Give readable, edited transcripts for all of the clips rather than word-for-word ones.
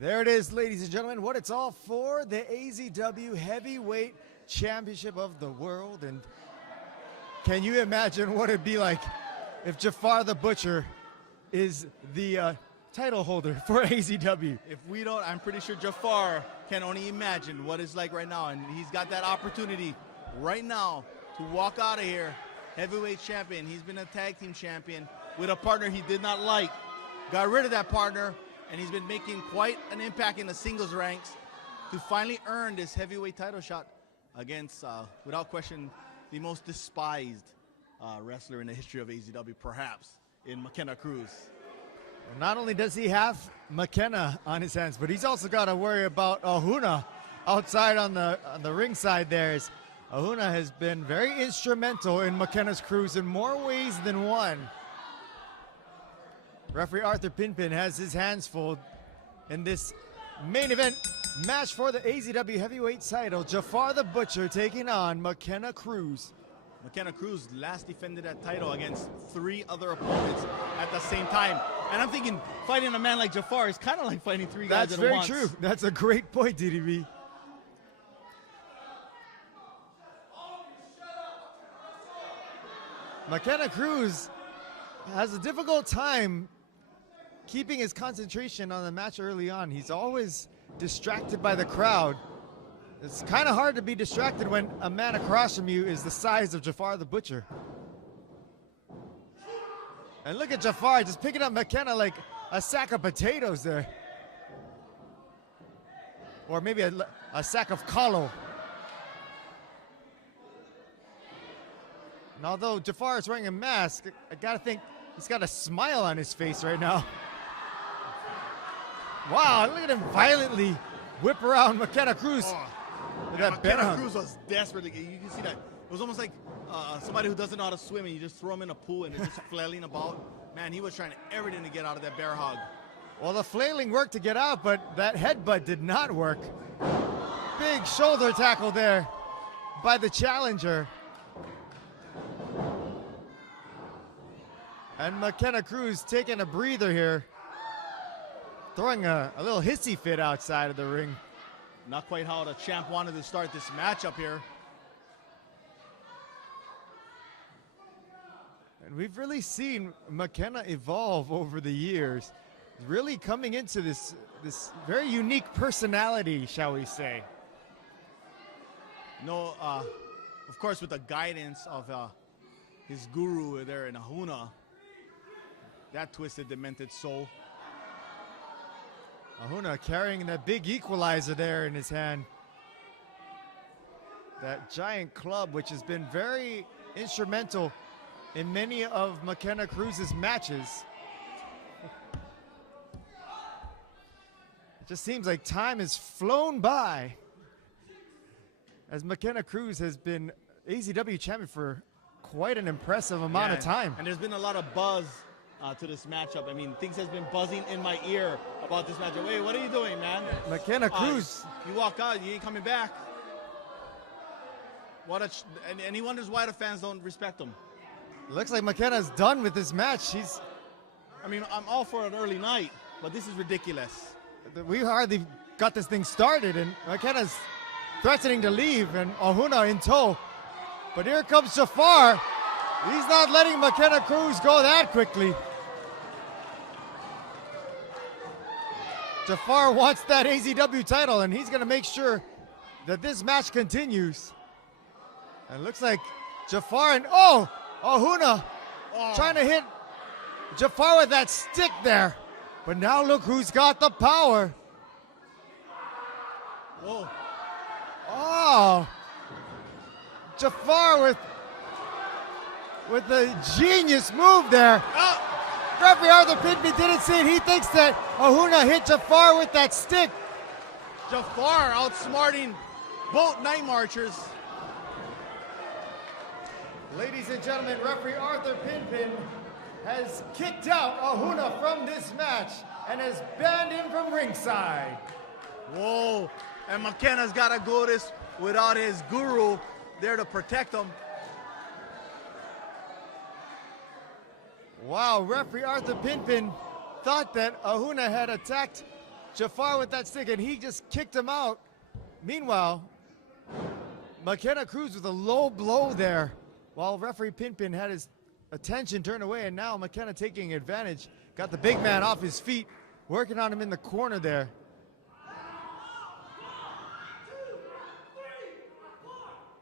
There it is, ladies and gentlemen, what it's all for, the AZW Heavyweight Championship of the World. And can you imagine what it'd be like if Jafar the Butcher is the title holder for AZW? If we don't, I'm pretty sure Jafar can only imagine what it's like right now. And he's got that opportunity right now to walk out of here heavyweight champion. He's been a tag team champion with a partner he did not like. Got rid of that partner, and he's been making quite an impact in the singles ranks to finally earn this heavyweight title shot against, without question, the most despised wrestler in the history of AZW, perhaps, in Makena Cruz. Well, not only does he have Makena on his hands, but he's also got to worry about Ahuna outside on the ringside there. Ahuna has been very instrumental in Makena's Cruz in more ways than one. Referee Arthur Pinpin has his hands full in this main event match for the AZW Heavyweight title. Jafar the Butcher taking on Makena Cruz. Makena Cruz last defended that title against 3 other opponents at the same time. And I'm thinking fighting a man like Jafar is kind of like fighting 3 guys at once. That's very true. That's a great point, DDB. Makena Cruz has a difficult time keeping his concentration on the match early on. He's always distracted by the crowd. It's kind of hard to be distracted when a man across from you is the size of Jafar the Butcher. And look at Jafar just picking up Makena like a sack of potatoes there. Or maybe a sack of kalo. And although Jafar is wearing a mask, I gotta think he's got a smile on his face right now. Wow, look at him violently whip around Makena Cruz. Oh, that Makena Cruz was desperate. You can see that. It was almost like somebody who doesn't know how to swim and you just throw him in a pool and they're just flailing about. Man, he was trying everything to get out of that bear hug. Well, the flailing worked to get out, but that headbutt did not work. Big shoulder tackle there by the challenger. And Makena Cruz taking a breather here. Throwing a little hissy fit outside of the ring. Not quite how the champ wanted to start this matchup here. And we've really seen Makena evolve over the years. Really coming into this very unique personality, shall we say. No, of course, with the guidance of his guru there in Ahuna, that twisted, demented soul. Ahuna carrying that big equalizer there in his hand. That giant club, which has been very instrumental in many of Makena Cruz's matches. It just seems like time has flown by as Makena Cruz has been AZW champion for quite an impressive amount of time. And there's been a lot of buzz to this matchup. I mean, things has been buzzing in my ear about this matchup. Wait, what are you doing, man? Makena Cruz. You walk out, you ain't coming back. And he wonders why the fans don't respect him. Looks like Makena's done with this match. I mean, I'm all for an early night, but this is ridiculous. We hardly got this thing started, and Makena's threatening to leave, and Ahuna in tow. But here comes Jafar. He's not letting Makena Cruz go that quickly. Jafar wants that AZW title, and he's going to make sure that this match continues. And it looks like Jafar and, Ahuna trying to hit Jafar with that stick there. But now look who's got the power. Whoa. Oh, Jafar with the genius move there. Referee Arthur Pinpin didn't see it. He thinks that Ahuna hit Jafar with that stick. Jafar outsmarting both Night Marchers. Ladies and gentlemen, referee Arthur Pinpin has kicked out Ahuna from this match and has banned him from ringside. Whoa, and Makena's got to go this without his guru there to protect him. Wow, referee Arthur Pinpin thought that Ahuna had attacked Jafar with that stick, and he just kicked him out. Meanwhile, Makena Cruz with a low blow there, while referee Pinpin had his attention turned away, and now Makena taking advantage. Got the big man off his feet, working on him in the corner there.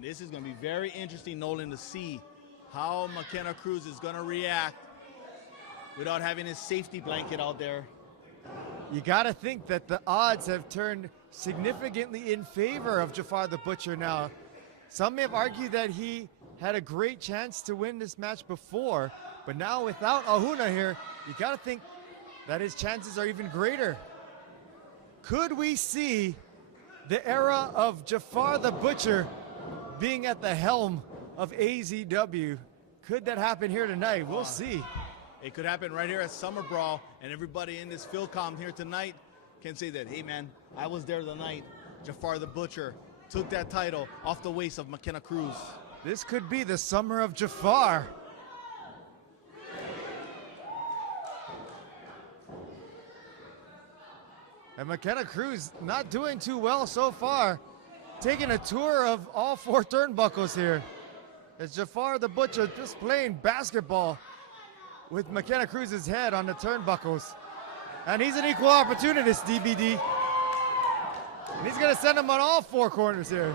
This is going to be very interesting, Nolan, to see how Makena Cruz is going to react without having his safety blanket out there. You got to think that the odds have turned significantly in favor of Jafar the Butcher now. Some may have argued that he had a great chance to win this match before, but now without Ahuna here, you got to think that his chances are even greater. Could we see the era of Jafar the Butcher being at the helm of AZW? Could that happen here tonight? We'll see. It could happen right here at Summer Brawl, and everybody in this Philcom here tonight can say that, hey man, I was there the night Jafar the Butcher took that title off the waist of Makena Cruz. This could be the summer of Jafar. And Makena Cruz not doing too well so far. Taking a tour of all 4 turnbuckles here. As Jafar the Butcher just playing basketball with Makena Cruz's head on the turnbuckles. And he's an equal opportunist, DBD. And he's gonna send him on all 4 corners here.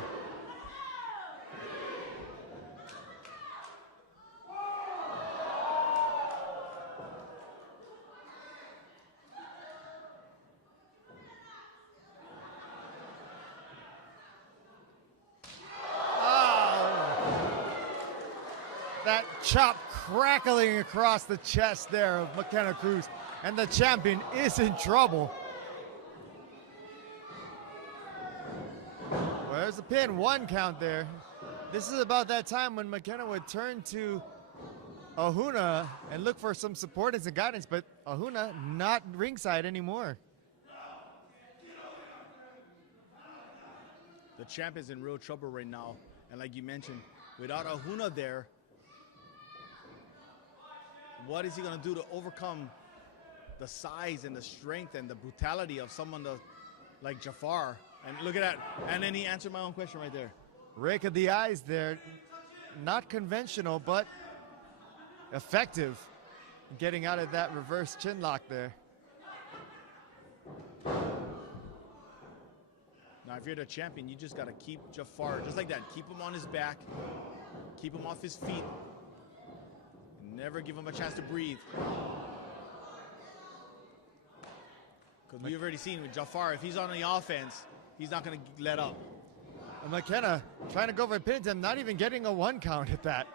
That chop crackling across the chest there of Makena Cruz, and the champion is in trouble. Well, there's a pin, 1 count there. This is about that time when Makena would turn to Ahuna and look for some support and some guidance, but Ahuna not ringside anymore. The champ is in real trouble right now, and like you mentioned, without Ahuna there, what is he going to do to overcome the size and the strength and the brutality of someone like Jafar? And look at that. And then he answered my own question right there. Rake of the eyes there. Not conventional, but effective. Getting out of that reverse chin lock there. Now, if you're the champion, you just got to keep Jafar just like that. Keep him on his back. Keep him off his feet. Never give him a chance to breathe. Because we've already seen with Jafar, if he's on the offense, he's not going to let up. And Makena trying to go for a pin attempt, not even getting a 1 count at that.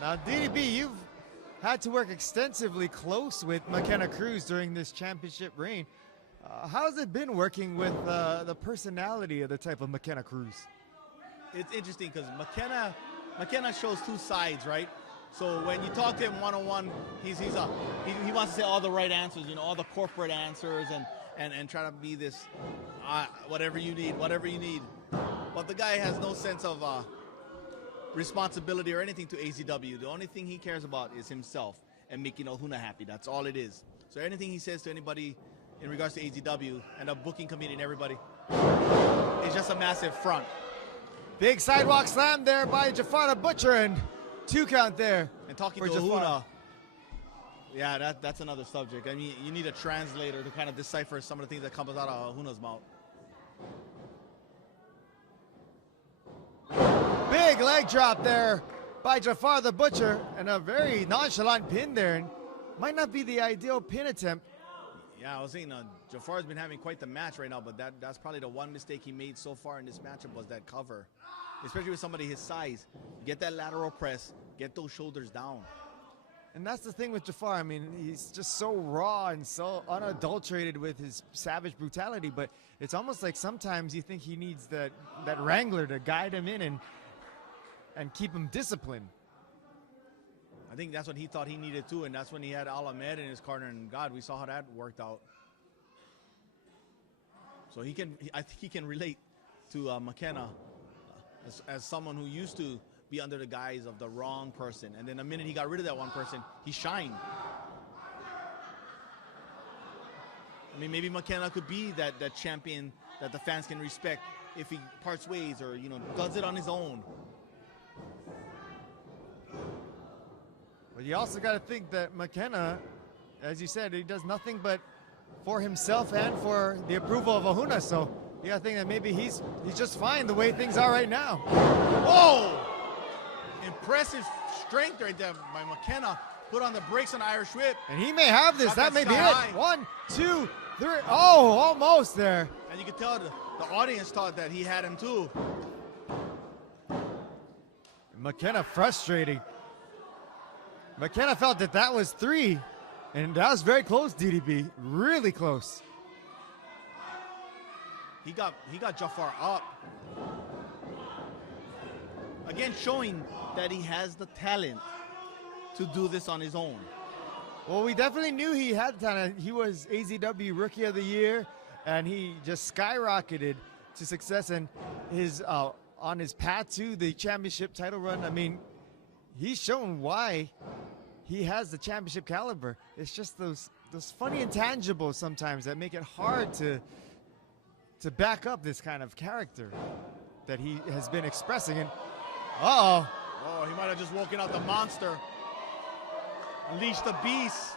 Now, DDB, you've had to work extensively close with Makena Cruz during this championship reign. How has it been working with the personality of the type of Makena Cruz? It's interesting because Makena shows 2 sides, right? So when you talk to him one-on-one, he wants to say all the right answers, you know, all the corporate answers, and try to be this whatever you need. But the guy has no sense of responsibility or anything to AZW. The only thing he cares about is himself and making Ahuna happy. That's all it is. So anything he says to anybody in regards to AZW and the booking committee and everybody, it's just a massive front. Big sidewalk slam there by Jafar the Butcher, and 2 count there. And talking to Ahuna, yeah, that's another subject. I mean, you need a translator to kind of decipher some of the things that comes out of Ahuna's mouth. Big leg drop there by Jafar the Butcher, and a very nonchalant pin there. And might not be the ideal pin attempt. Yeah, I was saying Jafar's been having quite the match right now, but that's probably the one mistake he made so far in this matchup was that cover. Especially with somebody his size. Get that lateral press, get those shoulders down. And that's the thing with Jafar. I mean, he's just so raw and so unadulterated with his savage brutality, but it's almost like sometimes you think he needs that wrangler to guide him in and keep him disciplined. I think that's what he thought he needed too, and that's when he had Ahmed in his corner, and God, we saw how that worked out. So I think he can relate to Makena as someone who used to be under the guise of the wrong person. And then the minute he got rid of that one person, he shined. I mean, maybe Makena could be that champion that the fans can respect if he parts ways or, you know, does it on his own. But you also got to think that Makena, as you said, he does nothing but for himself and for the approval of Ahuna. So you got to think that maybe he's just fine the way things are right now. Whoa! Impressive strength right there by Makena. Put on the brakes on Irish Whip. And he may have this. That may be it. High. 1, 2, 3. Oh, almost there. And you can tell the audience thought that he had him too. Makena frustrating. Makena felt that was 3. And that was very close, DDB. Really close. He got Jafar up. Again, showing that he has the talent to do this on his own. Well, we definitely knew he had talent. He was AZW Rookie of the Year, and he just skyrocketed to success. And his on his path to the championship title run, I mean, he's shown why he has the championship caliber. It's just those funny intangibles sometimes that make it hard to back up this kind of character that he has been expressing. And oh, he might have just woken out the monster. Unleash the beast.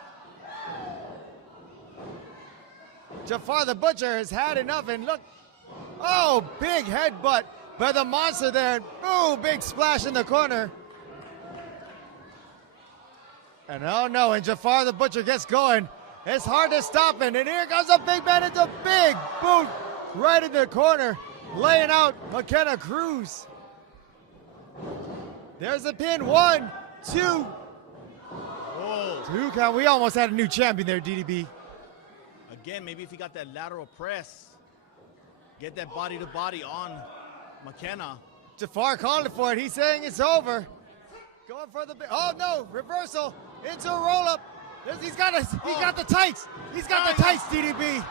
Jafar the Butcher has had enough, and look, oh, big headbutt by the monster there. Oh, big splash in the corner. And oh no, and Jafar the Butcher gets going. It's hard to stop him, and here comes a big man. It's a big boot right in the corner, laying out Makena Cruz. There's a pin. 1, 2. Whoa. 2 count. We almost had a new champion there, DDB. Again, maybe if he got that lateral press, get that body to body on Makena. Jafar calling for it. He's saying it's over. Going for the oh no, reversal into a roll up. He's got the tights. He's got the tights, DDB.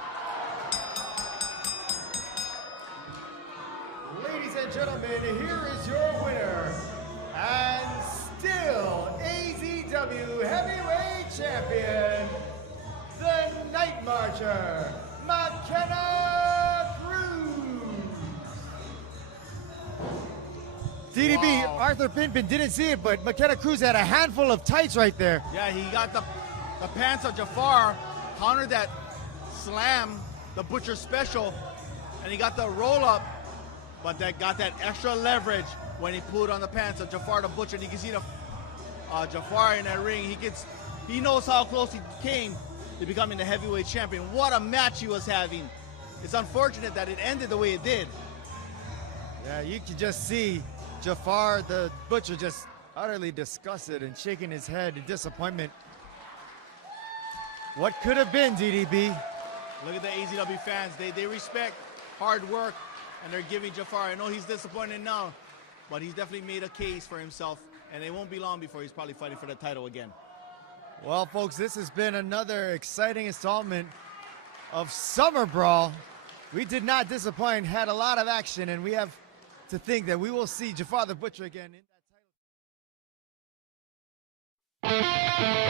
Ladies and gentlemen, here is your winner and still AZW Heavyweight Champion, the Night Marcher, Makena Cruz. DDB, Wow. Arthur Pinpin didn't see it, but Makena Cruz had a handful of tights right there. Yeah, he got the pants of Jafar, countered that slam, the Butcher special, and he got the roll up, but that got that extra leverage when he pulled on the pants of Jafar the Butcher. And you can see the Jafar in that ring. He knows how close he came to becoming the heavyweight champion. What a match he was having. It's unfortunate that it ended the way it did. Yeah, you can just see Jafar the Butcher just utterly disgusted and shaking his head in disappointment. What could have been, DDB? Look at the AZW fans. They respect hard work, and they're giving Jafar. I know he's disappointed now, but he's definitely made a case for himself, and it won't be long before he's probably fighting for the title again. Well, folks, this has been another exciting installment of Summer Brawl. We did not disappoint, had a lot of action, and we have to think that we will see Jafar the Butcher again in that title.